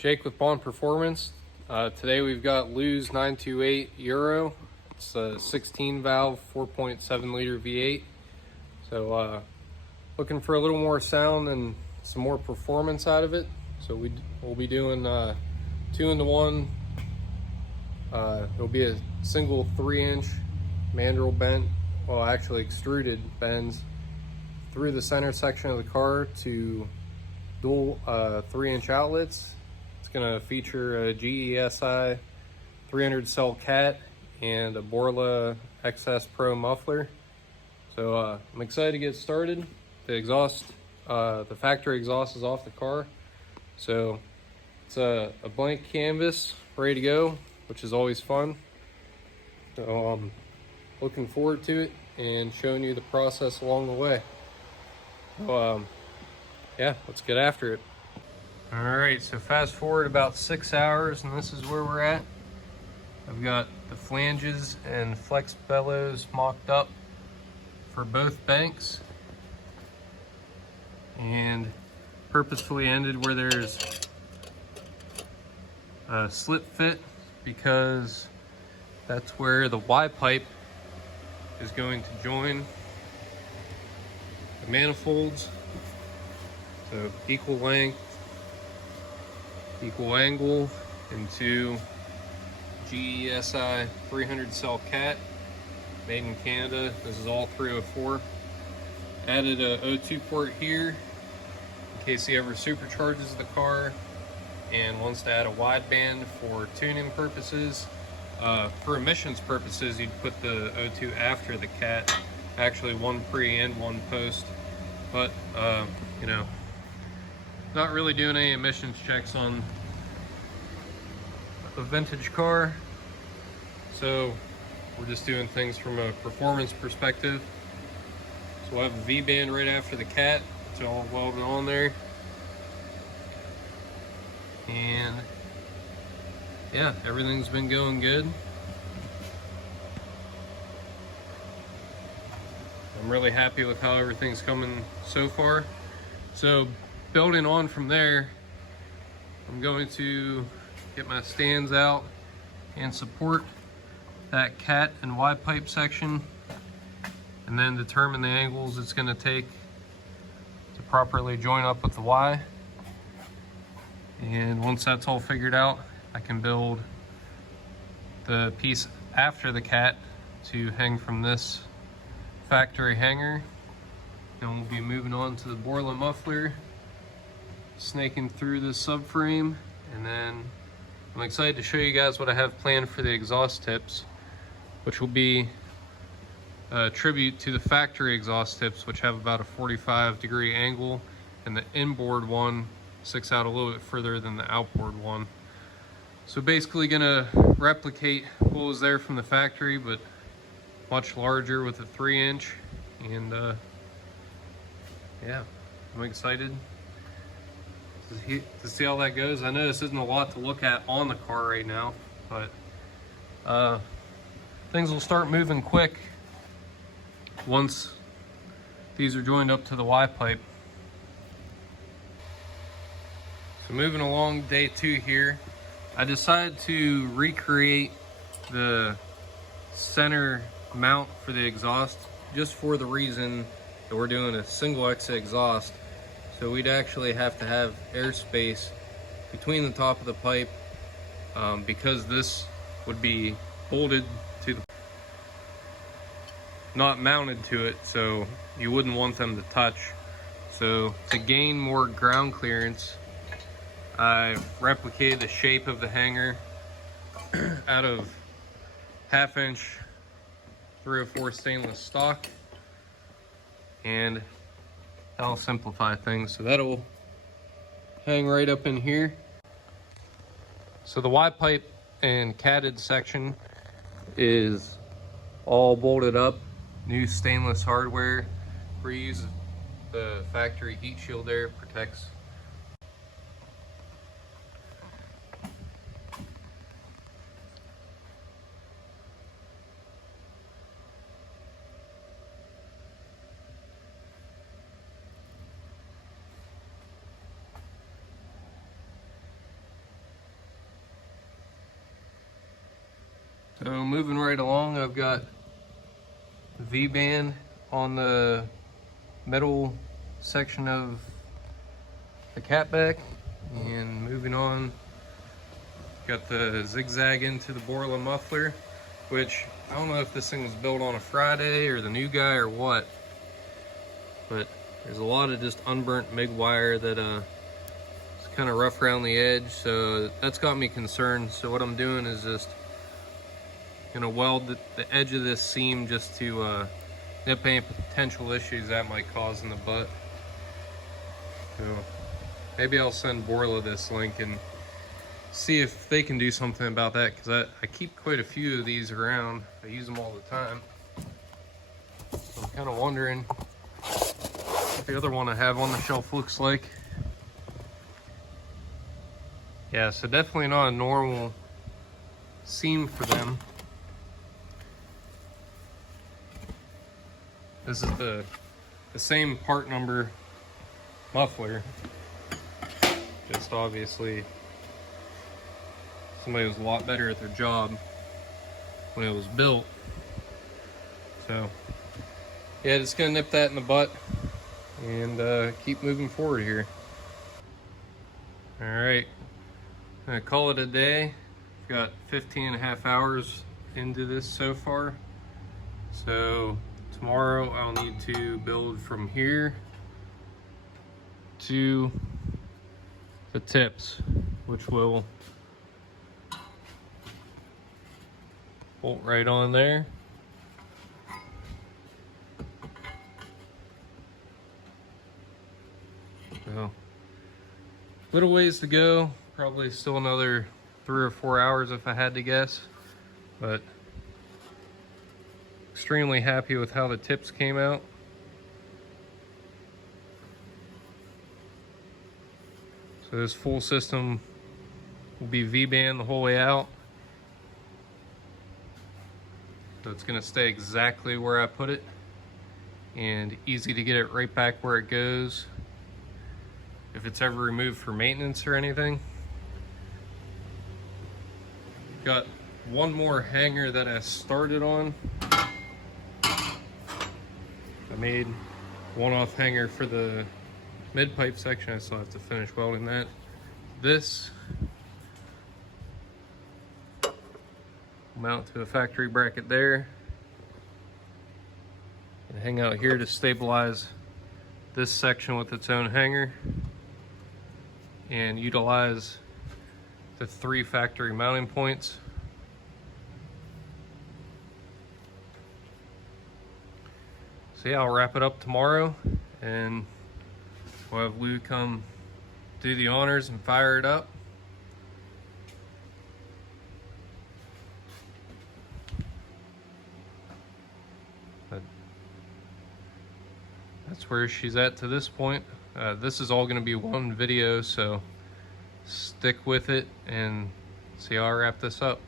Jake with Baun Performance. Today we've got Lew's 928 Euro. It's a 16 valve 4.7 liter V8. So looking for a little more sound and some more performance out of it. So we'll be doing 2-in-1. It'll be a single 3-inch mandrel bent, well actually extruded bends through the center section of the car to dual 3-inch outlets. It's going to feature a GESI 300 cell cat and a Borla XS Pro muffler. So I'm excited to get started. The exhaust, the factory exhaust is off the car. So it's a blank canvas ready to go, which is always fun. So I'm looking forward to it and showing you the process along the way. So yeah, let's get after it. All right, so fast forward about 6 hours and this is where we're at. I've got the flanges and flex bellows mocked up for both banks and purposefully ended where there's a slip fit because that's where the Y pipe is going to join the manifolds. So equal length, equal angle into GESI 300 cell cat, made in Canada. This is all 304. Added a O2 port here in case he ever supercharges the car and wants to add a wideband for tuning purposes. For emissions purposes, you'd put the O2 after the cat, actually one pre and one post, but you know, not really doing any emissions checks on a vintage car, so we're just doing things from a performance perspective. So we'll have a V-band right after the cat. It's all welded on there. And yeah, everything's been going good. I'm really happy with how everything's coming so far. So building on from there, I'm going to get my stands out and support that cat and Y pipe section, and then determine the angles it's going to take to properly join up with the Y. And once that's all figured out, I can build the piece after the cat to hang from this factory hanger. Then we'll be moving on to the Borla Muffler, snaking through the subframe, and then I'm excited to show you guys what I have planned for the exhaust tips, which will be a tribute to the factory exhaust tips, which have about a 45-degree angle, and the inboard one sticks out a little bit further than the outboard one. So basically gonna replicate what was there from the factory, but much larger with a 3-inch, and yeah, I'm excited to see how that goes. I know this isn't a lot to look at on the car right now, but things will start moving quick once these are joined up to the Y pipe. So moving along day 2 here, I decided to recreate the center mount for the exhaust just for the reason that we're doing a single exit exhaust. So we'd actually have to have airspace between the top of the pipe because this would be bolted to the, not mounted to it, so you wouldn't want them to touch. So to gain more ground clearance, I replicated the shape of the hanger out of 1/2-inch 304 stainless stock, and that'll simplify things. So that'll hang right up in here. So the Y pipe and catted section is all bolted up, new stainless hardware. Reuse the factory heat shield there, protects. So moving right along, I've got V-band on the middle section of the catback, and moving on, got the zigzag into the Borla Muffler, which I don't know if this thing was built on a Friday or the new guy or what, but there's a lot of just unburnt MIG wire that it's kind of rough around the edge, so that's got me concerned. So what I'm doing is just gonna weld the edge of this seam just to nip any potential issues that might cause in the butt. So maybe I'll send Borla this link and see if they can do something about that, because I keep quite a few of these around. I use them all the time. So I'm kind of wondering what the other one I have on the shelf looks like. Yeah, so definitely not a normal seam for them. This is the same part number muffler, just obviously somebody was a lot better at their job when it was built. So yeah, just gonna nip that in the butt and keep moving forward here. All right, I'm gonna call it a day. Got 15.5 hours into this so far. So tomorrow I'll need to build from here to the tips, which will bolt right on there. So little ways to go, probably still another 3 or 4 hours if I had to guess, but extremely happy with how the tips came out. So this full system will be V-band the whole way out. So it's gonna stay exactly where I put it, and easy to get it right back where it goes if it's ever removed for maintenance or anything. Got one more hanger that I started on. I made one-off hanger for the mid-pipe section. I still have to finish welding that. This will mount to a factory bracket there and hang out here to stabilize this section with its own hanger, and utilize the 3 factory mounting points. So yeah, I'll wrap it up tomorrow and we'll have Lou come do the honors and fire it up. But that's where she's at to this point. This is all gonna be one video, so stick with it and see how I wrap this up.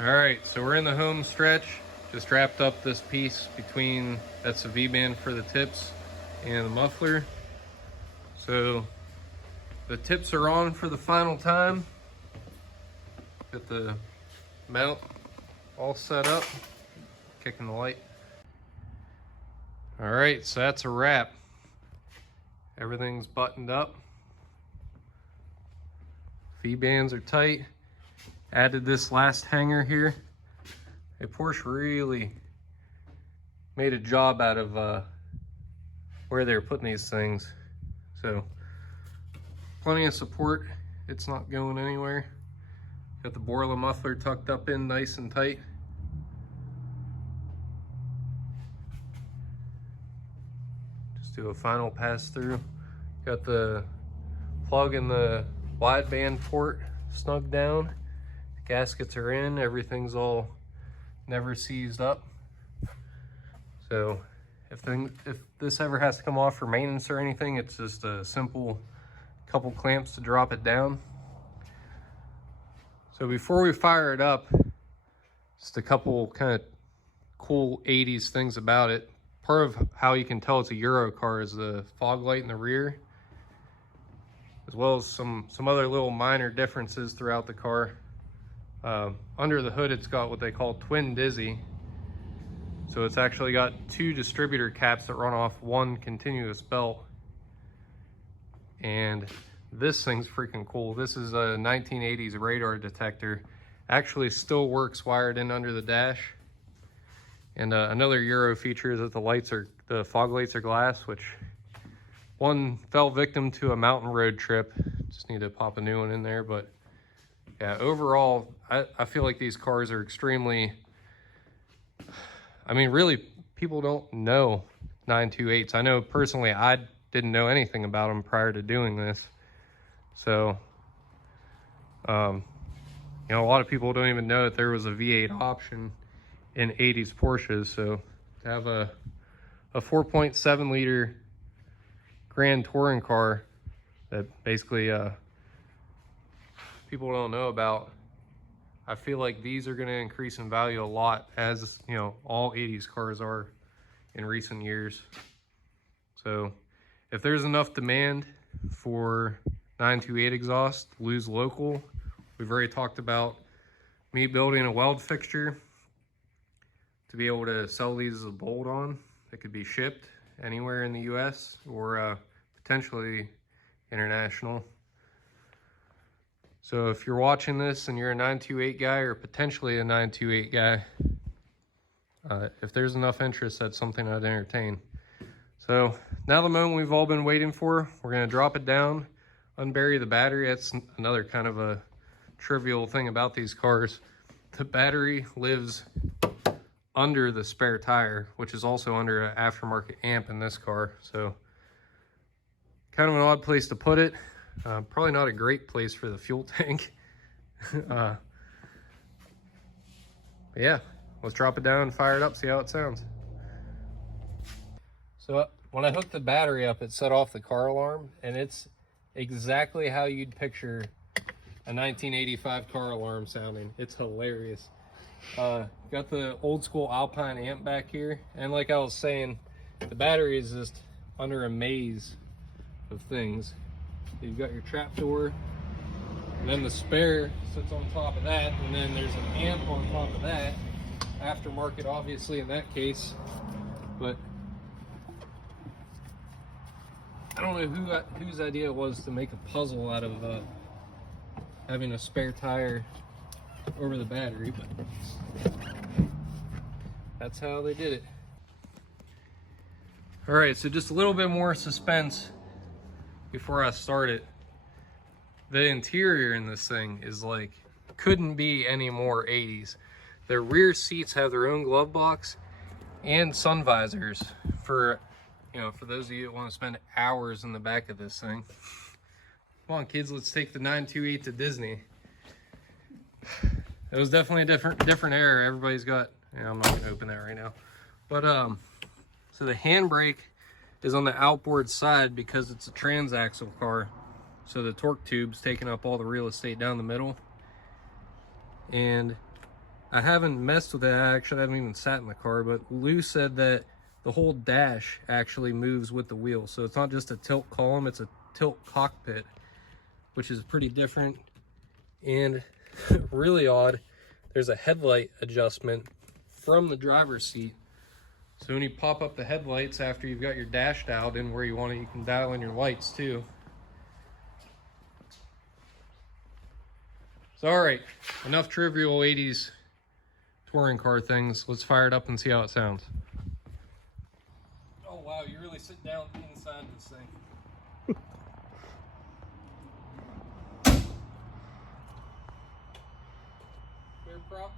All right, so we're in the home stretch. Just wrapped up this piece between, that's a V-band for the tips and the muffler. So the tips are on for the final time. Got the mount all set up. Kicking the light. All right, so that's a wrap. Everything's buttoned up. V-bands are tight. Added this last hanger here. Hey, Porsche really made a job out of where they were putting these things. So plenty of support. It's not going anywhere. Got the Borla muffler tucked up in nice and tight. Just do a final pass through. Got the plug in the wideband port snug down. The gaskets are in. Everything's all never seized up. So if this ever has to come off for maintenance or anything, it's just a simple couple clamps to drop it down. So before we fire it up, just a couple kind of cool 80s things about it. Part of how you can tell it's a Euro car is the fog light in the rear, as well as some other little minor differences throughout the car. Under the hood, it's got what they call twin dizzy. So it's actually got two distributor caps that run off one continuous belt. And this thing's freaking cool. This is a 1980s radar detector. Actually still works wired in under the dash. And another Euro feature is that the fog lights are glass, which one fell victim to a mountain road trip. Just need to pop a new one in there. But yeah, overall, I feel like these cars are extremely, I mean, really, people don't know 928s. I know personally, I didn't know anything about them prior to doing this. So, you know, a lot of people don't even know that there was a V8 option in 80s Porsches. So to have a 4.7 liter Grand Touring car that basically people don't know about, I feel like these are going to increase in value a lot, as you know, all 80s cars are in recent years. So if there's enough demand for 928 exhaust, Luz local, we've already talked about me building a weld fixture to be able to sell these as a bolt-on that could be shipped anywhere in the US or potentially international. So if you're watching this and you're a 928 guy or potentially a 928 guy, if there's enough interest, that's something I'd entertain. So now the moment we've all been waiting for, we're gonna drop it down, unbury the battery. That's another kind of a trivial thing about these cars. The battery lives under the spare tire, which is also under an aftermarket amp in this car. So kind of an odd place to put it. Probably not a great place for the fuel tank. But yeah, let's drop it down and fire it up, see how it sounds. So when I hooked the battery up, it set off the car alarm, and it's exactly how you'd picture a 1985 car alarm sounding. It's hilarious. Got the old school Alpine amp back here, and like I was saying, the battery is just under a maze of things. You've got your trap door, and then the spare sits on top of that, and then there's an amp on top of that. Aftermarket, obviously, in that case, but I don't know whose idea it was to make a puzzle out of having a spare tire over the battery, but that's how they did it. All right, so just a little bit more suspense before I start it. The interior in this thing is like, couldn't be any more 80s. The rear seats have their own glove box and sun visors for, you know, for those of you that want to spend hours in the back of this thing. Come on, kids, let's take the 928 to Disney. It was definitely a different era. Everybody's got, yeah, I'm not gonna open that right now. But so the handbrake is on the outboard side because it's a transaxle car. So the torque tube's taking up all the real estate down the middle. And I haven't messed with it. I actually haven't even sat in the car, but Lou said that the whole dash actually moves with the wheel. So it's not just a tilt column, it's a tilt cockpit, which is pretty different. And really odd, there's a headlight adjustment from the driver's seat. So when you pop up the headlights after you've got your dash dialed in where you want it, you can dial in your lights too. So all right, enough trivial 80s touring car things. Let's fire it up and see how it sounds. Oh wow, you really sit down inside this thing. Clear prop.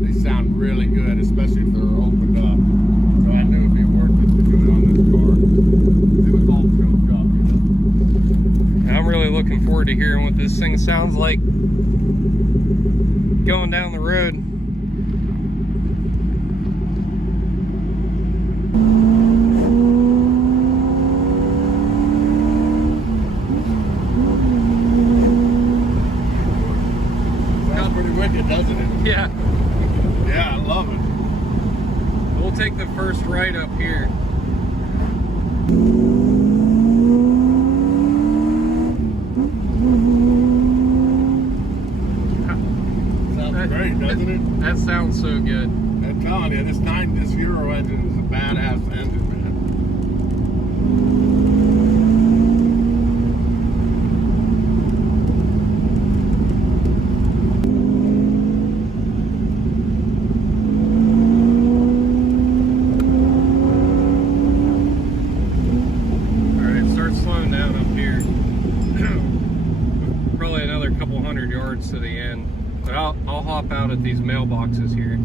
they sound really good, especially if they're opened up. So I knew it'd be worth it to do it on this car. It was all choked up, you know. I'm really looking forward to hearing what this thing sounds like going down the road. Sounds pretty wicked, doesn't it? Yeah. Yeah, I love it. We'll take the first right up here. Sounds great, doesn't it? That sounds so good. I'm telling you, this Euro engine is a badass engine, man. Slowing down up here. Probably another couple hundred yards to the end, but I'll hop out at these mailboxes here.